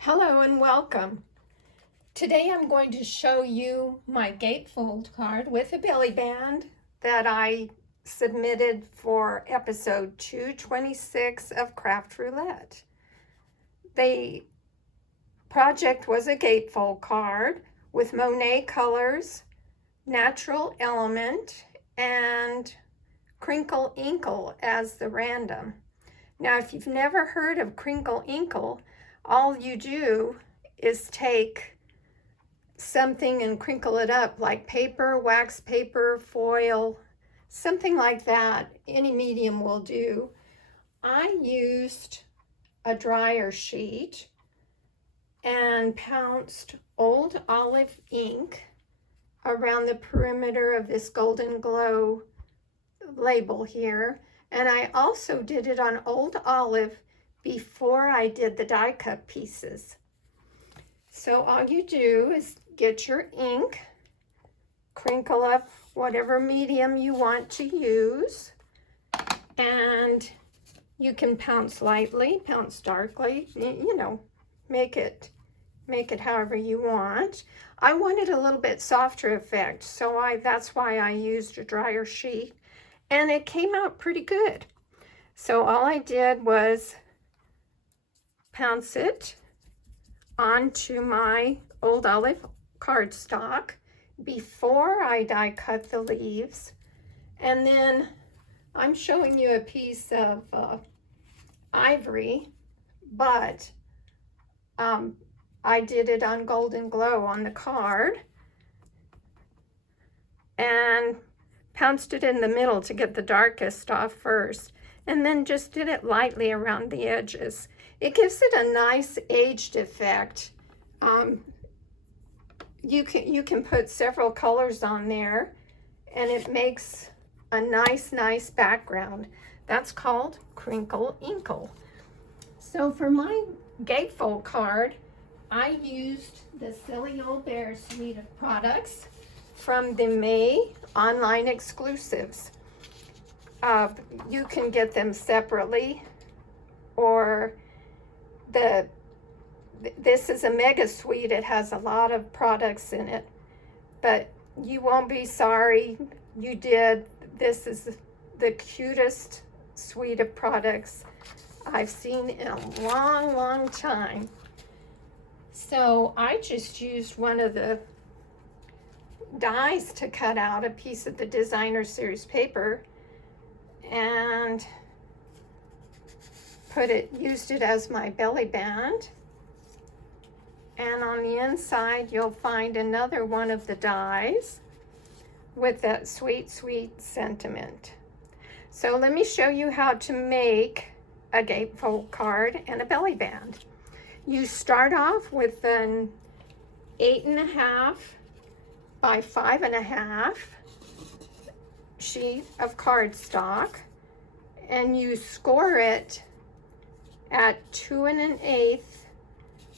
Hello and welcome. Today I'm going to show you my Gatefold card with a belly band that I submitted for episode 226 of Craft Roulette. The project was a Gatefold card with Monet colors, natural element, and crinkle inkle as the random. Now, if you've never heard of crinkle inkle, all you do is take something and crinkle it up, like paper, wax paper, foil, something like that. Any medium will do. I used a dryer sheet and pounced old olive ink around the perimeter of this Golden Glow label here. And I also did it on old olive before I did the die cut pieces. So all you do is get your ink, crinkle up whatever medium you want to use, and you can pounce lightly, pounce darkly, you know, make it however you want. I wanted a little bit softer effect, so that's why I used a dryer sheet, and it came out pretty good. So all I did was pounce it onto my old olive cardstock before I die cut the leaves. And then I'm showing you a piece of ivory, but I did it on Golden Glow on the card and pounced it in the middle to get the darkest off first, and then just did it lightly around the edges. It gives it a nice aged effect. You can put several colors on there, and it makes a nice background. That's called crinkle inkle. So for my Gatefold card, I used the Silly Old Bear suite of products from the May online exclusives. You can get them separately, or this is a mega suite. It has a lot of products in it, but you won't be sorry you did. This is the cutest suite of products I've seen in a long time. So I just used one of the dies to cut out a piece of the designer series paper and used it as my belly band. And on the inside you'll find another one of the dies with that sweet sentiment. So let me show you how to make a Gatefold card and a belly band. You start off with an 8.5 by 5.5 sheet of cardstock, and you score it at 2 1/8.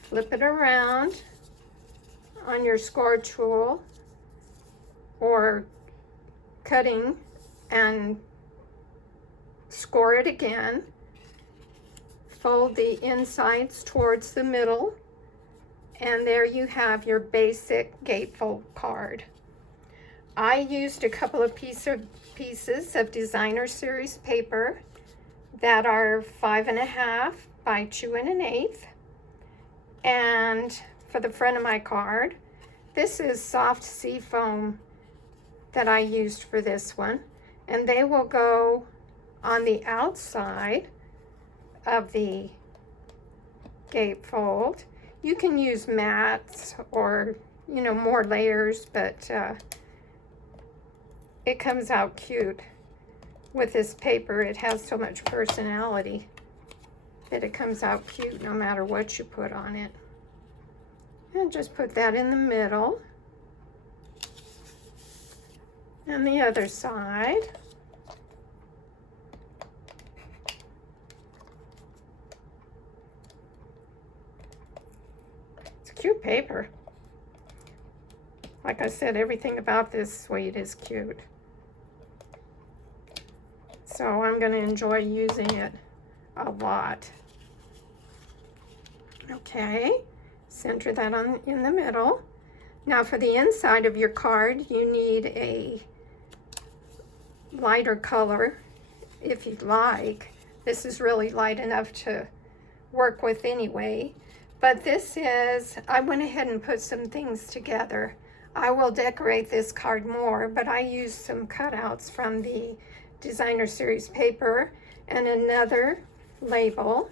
Flip it around on your score tool or cutting and score it again. Fold the insides towards the middle, and there you have your basic Gatefold card. I used a couple of pieces of designer series paper that are 5.5 by 2 1/8. And for the front of my card, this is soft sea foam that I used for this one, and they will go on the outside of the Gatefold. You can use mats or, you know, more layers, but it comes out cute with this paper. It has so much personality that it comes out cute no matter what you put on it. And just put that in the middle. And the other side. It's cute paper. Like I said, everything about this suite is cute. So I'm going to enjoy using it a lot. Okay, Center that in the middle. Now for the inside of your card, you need a lighter color if you'd like. This is really light enough to work with anyway. But this is, I went ahead and put some things together. I will decorate this card more, but I used some cutouts from the Designer Series paper and another label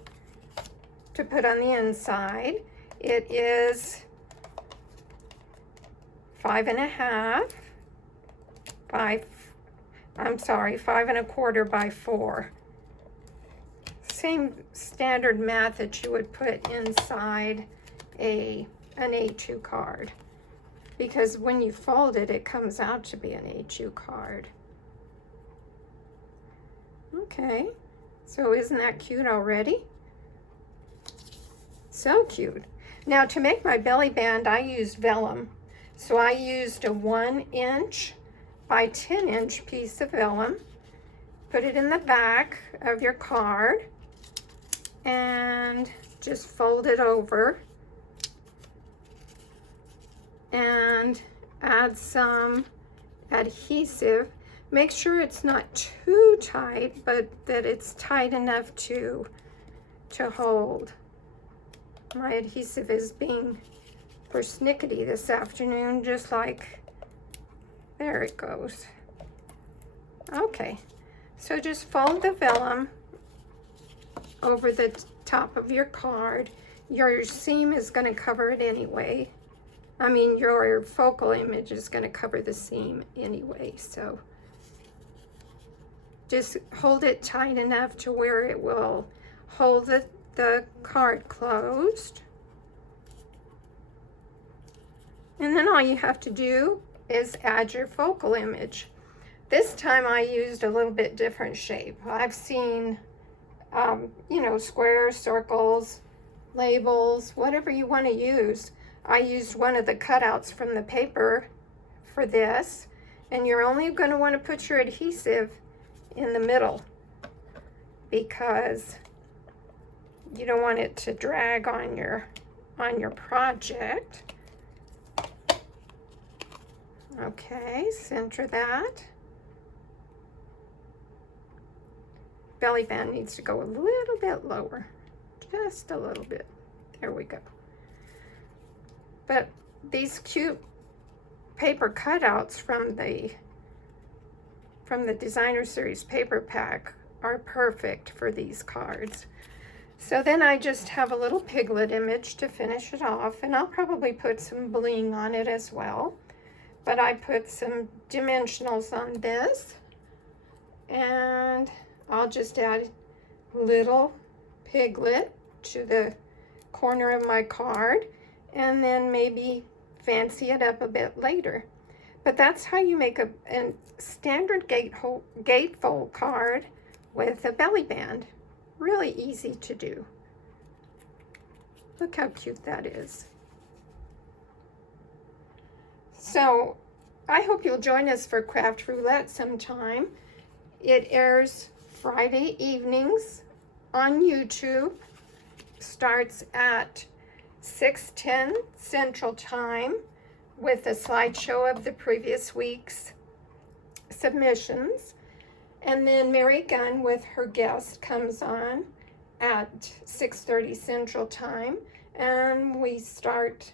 to put on the inside. It is 5.5 by, 5.25 by 4. Same standard math that you would put inside an A2 card, because when you fold it, it comes out to be an A2 card. Okay, so isn't that cute already? So cute. Now to make my belly band, I used vellum. So I used a 1" by 10" piece of vellum. Put it in the back of your card and just fold it over and add some adhesive. Make sure it's not too tight, but that it's tight enough to hold. My adhesive is being persnickety this afternoon, just like, there it goes. Okay, so just fold the vellum over the top of your card. Your seam is going to cover it anyway. I mean, your focal image is going to cover the seam anyway, so just hold it tight enough to where it will hold the card closed. And then all you have to do is add your focal image. This time I used a little bit different shape. I've seen, you know, squares, circles, labels, whatever you want to use. I used one of the cutouts from the paper for this, and you're only going to want to put your adhesive in the middle because you don't want it to drag on your project. Okay, center that. Belly band needs to go a little bit lower, just a little bit. There we go. But these cute paper cutouts from the Designer Series paper pack are perfect for these cards. So then I just have a little piglet image to finish it off, and I'll probably put some bling on it as well. But I put some dimensionals on this, and I'll just add little piglet to the corner of my card, and then maybe fancy it up a bit later. But that's how you make a standard gatefold card with a belly band. Really easy to do. Look how cute that is. So I hope you'll join us for Craft Roulette sometime. It airs Friday evenings on YouTube. Starts at 6:10 Central Time with a slideshow of the previous week's submissions. And then Mary Gunn with her guest comes on at 6:30 Central Time, and we start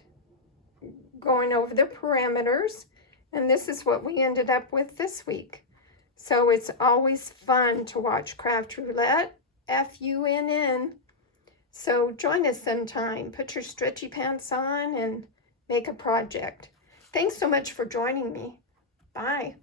going over the parameters, and this is what we ended up with this week. So it's always fun to watch Craft Roulette, FUNN. So join us sometime. Put your stretchy pants on and make a project. Thanks so much for joining me. Bye.